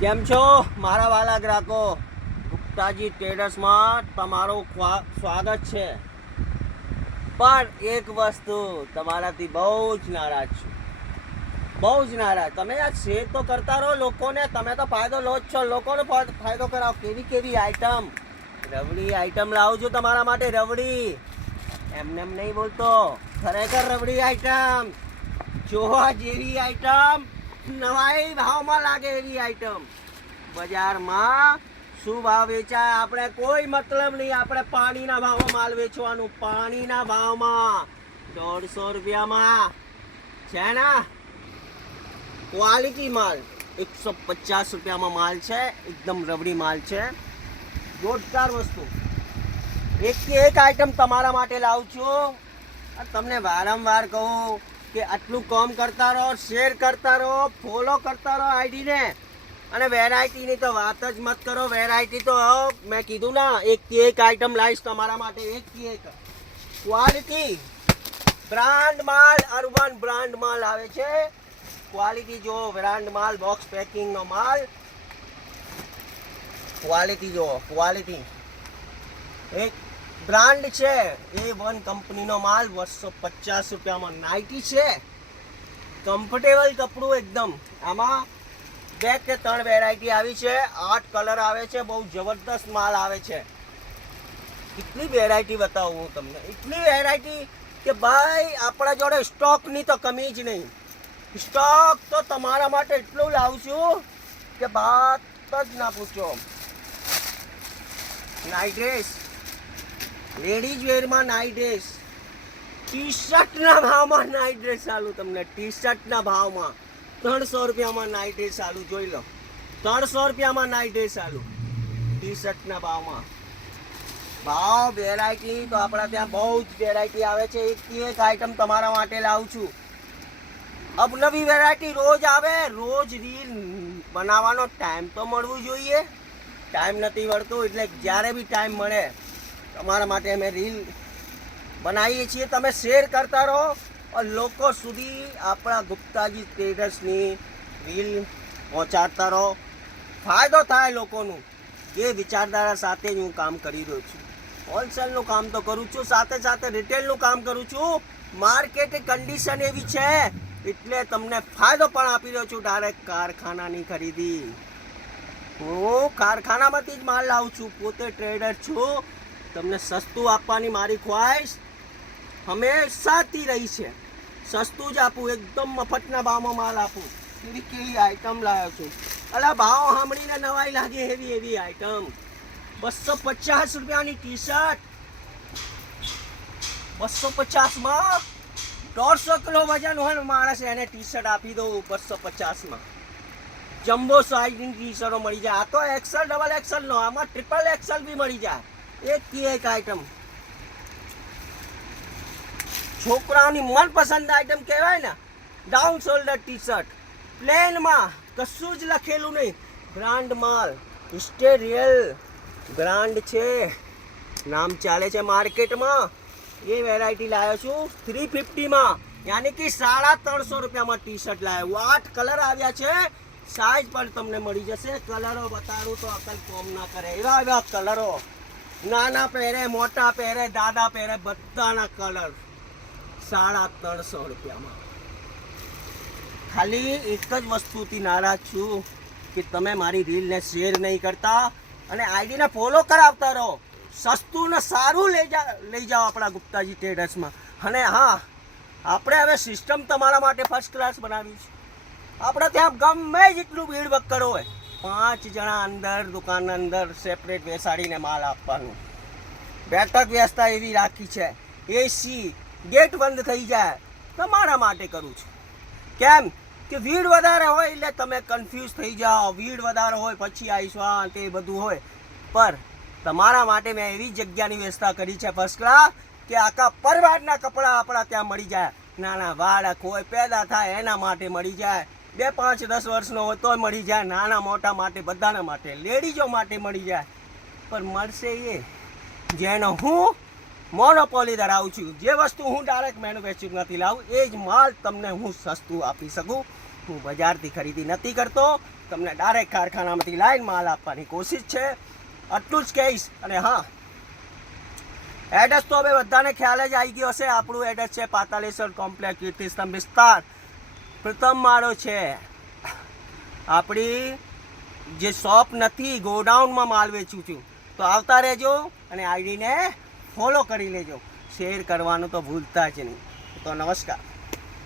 કેમ છો મારા વાલા ગ્રાહકો? ગુપ્તાજી ટ્રેડર્સમાં તમારું સ્વાગત છે. પણ એક વસ્તુ તમારાથી બહુ જ નારાજ છું, બહુ જ નારાજ. તમે આ શેર તો કરતા રહો લોકોને, તમે તો ફાયદો લો જ છો, લોકોનો ફાયદો કરાવો. કેવી કેવી આઈટમ, રવડી આઈટમ લાવું છું તમારા માટે. રવડી એમને એમ નહીં બોલતો, ખરેખર રવડી આઈટમ, જોવા જેવી આઈટમ, નવાઈ ભાવમાં લાગે એવી આઈટમ. બજારમાં શું ભાવ વેચાય આપણે કોઈ મતલબ નહીં. આપણે પાણીના ભાવમાં માલ વેચવાનું, પાણીના ભાવમાં 150 રૂપિયામાં છે ને. ક્વોલિટી માલ 150 રૂપિયામાં માલ છે, એકદમ રબડી માલ છે, જોરદાર વસ્તુ. એકથી એક આઈટમ તમારા માટે લાવું છું. તમને વારંવાર કહું કે આટલું કામ કરતા રહો, શેર કરતા રહો, ફોલો કરતા રહો આઈડીને. અને વેરાયટીની તો વાત જ મત કરો. વેરાયટી તો મેં કીધું ના, એકથી એક આઈટમ લાવીશ તમારા માટે. એકથી એક ક્વોલિટી બ્રાન્ડ માલ, અર્બન બ્રાન્ડ માલ આવે છે. ક્વોલિટી જો, બ્રાન્ડ માલ, બોક્સ પેકિંગનો માલ, ક્વોલિટી જો, ક્વોલિટી એક બ્રાન્ડ છે. A1 કંપનીનો માલ 250 રૂપિયામાં. નાઇટી છે, કમ્ફર્ટેબલ કપડું એકદમ. આમાં 2 કે 3 વેરાયટી આવી છે, 8 કલર આવે છે, બહુ જબરદસ્ત માલ આવે છે. કેટલી વેરાયટી બતાવું હું તમને, એટલી વેરાયટી કે ભાઈ આપણા જોડે સ્ટોકની તો કમી જ નહીં. સ્ટોક તો તમારા માટે એટલું લાવું છું કે વાત જ ના પૂછો. નાઇટ ડ્રેસ, લેડીઝ વેરમાં નાઇટ ડ્રેસ, ટી શર્ટના ભાવમાં નાઇટ ડ્રેસ ચાલુ તમને. ટી શર્ટના ભાવમાં 300 રૂપિયામાં નાઇટ ડ્રેસ ચાલુ. જોઈ લો, 300 રૂપિયામાં નાઇટ ડ્રેસ ચાલુ, ટી શર્ટના ભાવમાં. ભાવ વેરાયટી તો આપણા ત્યાં બહુ જ વેરાયટી આવે છે. એકથી એક આઈટમ તમારા માટે લાવું છું. અવનવી વેરાયટી રોજ આવે. રોજ રીલ બનાવવાનો ટાઈમ તો મળવું જોઈએ. ટાઈમ નથી મળતો, એટલે જ્યારે બી ટાઈમ મળે તમારા માટે અમે રીલ બનાવીએ છીએ. તમે શેર કરતા રહો, લોકો સુધી આપણા ગુપ્તાજી ટ્રેડર્સની રીલ પહોંચાડતા રહો. ફાયદો થાય લોકોનું, એ વિચારધારા સાથે જ હું કામ કરી રહ્યો છું. હોલસેલનું કામ તો કરું છું, સાથે સાથે રિટેલનું કામ કરું છું. માર્કેટ કન્ડિશન એવી છે એટલે તમને ફાયદો પણ આપી રહ્યો છું. ડાયરેક્ટ કારખાનાની ખરીદી, હું કારખાનામાંથી જ માલ લાવું છું. પોતે ટ્રેડર છું. તમને સસ્તું આપવાની મારી ખ્વાહિશ હંમેશાથી રહી છે. સસ્તું જ આપું, એકદમ મફતના ભાવમાં માલ આપું. કેવી કેવી આઈટમ લાવ્યો છું. અલા ભાવ સાંભળીને નવાઈ લાગે એવી એવી આઈટમ. 250 રૂપિયાની ટી શર્ટ, 250માં 150 કિલો વજન હોય માણસ એને ટી શર્ટ આપી દઉં 250માં. જમ્બો સાઇઝની ટી શર્ટો મળી જાય. આ તો XL, XXL નો, આમાં XXL બી મળી જાય. એકથી એક આઈટમ, છોકરાઓની મનપસંદ આઈટમ કહેવાય ને. ડાઉન શોલ્ડર ટી શર્ટ, પ્લેનમાં, કશું જ લખેલું નહીં. બ્રાન્ડ માલ, સ્ટે રિયલ બ્રાન્ડ છે, નામ ચાલે છે માર્કેટમાં. એ વેરાયટી લાવ્યો છું 350માં, યાની કે 350 રૂપિયામાં ટી શર્ટ લાવ્યો. 8 કલર આવ્યા છે. સાઈઝ પણ તમને મળી જશે. કલરો બતાડું તો અકલ કોમ ના કરે એવા એવા કલરો. નાના પહેરે, મોટા પહેરે, દાદા પહેરે, બધાના કલર. 350 રૂપિયામાં. ખાલી એક જ વસ્તુથી નારાજ છું કે તમે મારી રીલને શેર નહીં કરતા અને આઈડીને ફોલો કરાવતા રહો. સસ્તું ને સારું લઈ જાઓ આપણા ગુપ્તાજી ટ્રેડર્સમાં. અને હા, આપણે હવે સિસ્ટમ તમારા માટે ફર્સ્ટ ક્લાસ બનાવી છે. આપણે ત્યાં ગમે જેટલું ભીડ ભક્કડ હોય, 5 જણા અંદર દુકાનના અંદર સેપરેટ બેસાડીને માલ આપવાનું. બેઠક વ્યવસ્થા એવી રાખી છે. એસી, ગેટ બંધ થઈ જાય, તમારા માટે કરું છું. કેમ કે ભીડ વધારે હોય એટલે તમે કન્ફ્યુઝ થઈ જાઓ. ભીડ વધારે હોય પછી આવીશું તે બધું હોય. પર તમારા માટે મેં એવી જગ્યાની વ્યવસ્થા કરી છે ફર્સ્ટ ક્લાસ કે આખા પરિવારના કપડાં આપણા ત્યાં મળી જાય. નાના બાળક હોય, પેદા થાય એના માટે મળી જાય. 2, 5, 10 વર્ષનો હોય તો મળી જાય. નાના મોટા માટે, બધાના માટે, લેડીઝો માટે મળી જાય. પણ મળશે એ જેનો હું મોનોપોલી ધરાવું છું. જે વસ્તુ હું ડાયરેક્ટ મેન્યુફેક્ચરિંગ નથી લાવું, એ જ માલ તમને હું સસ્તું આપી શકું. હું બજારથી ખરીદી નથી કરતો, તમને ડાયરેક્ટ કારખાનામાંથી લાઈન માલ આપવાની કોશિશ છે, આટલું જ કહીશ. અને હા, એડ્રેસ તો હવે બધાને ખ્યાલ જ આવી ગયો હશે. આપણું એડ્રેસ છે પાતાલેશ્વર કોમ્પ્લેક્સ, કીર્તિસ્તંભ વિસ્તાર, પ્રથમ માળો છે. આપણી જે શોપ નથી, ગોડાઉનમાં માલ વેચું છું. તો આવતા રહેજો અને આઈડીને ફોલો કરી લેજો. શેર કરવાનું તો ભૂલતા જ નહીં. તો નમસ્કાર.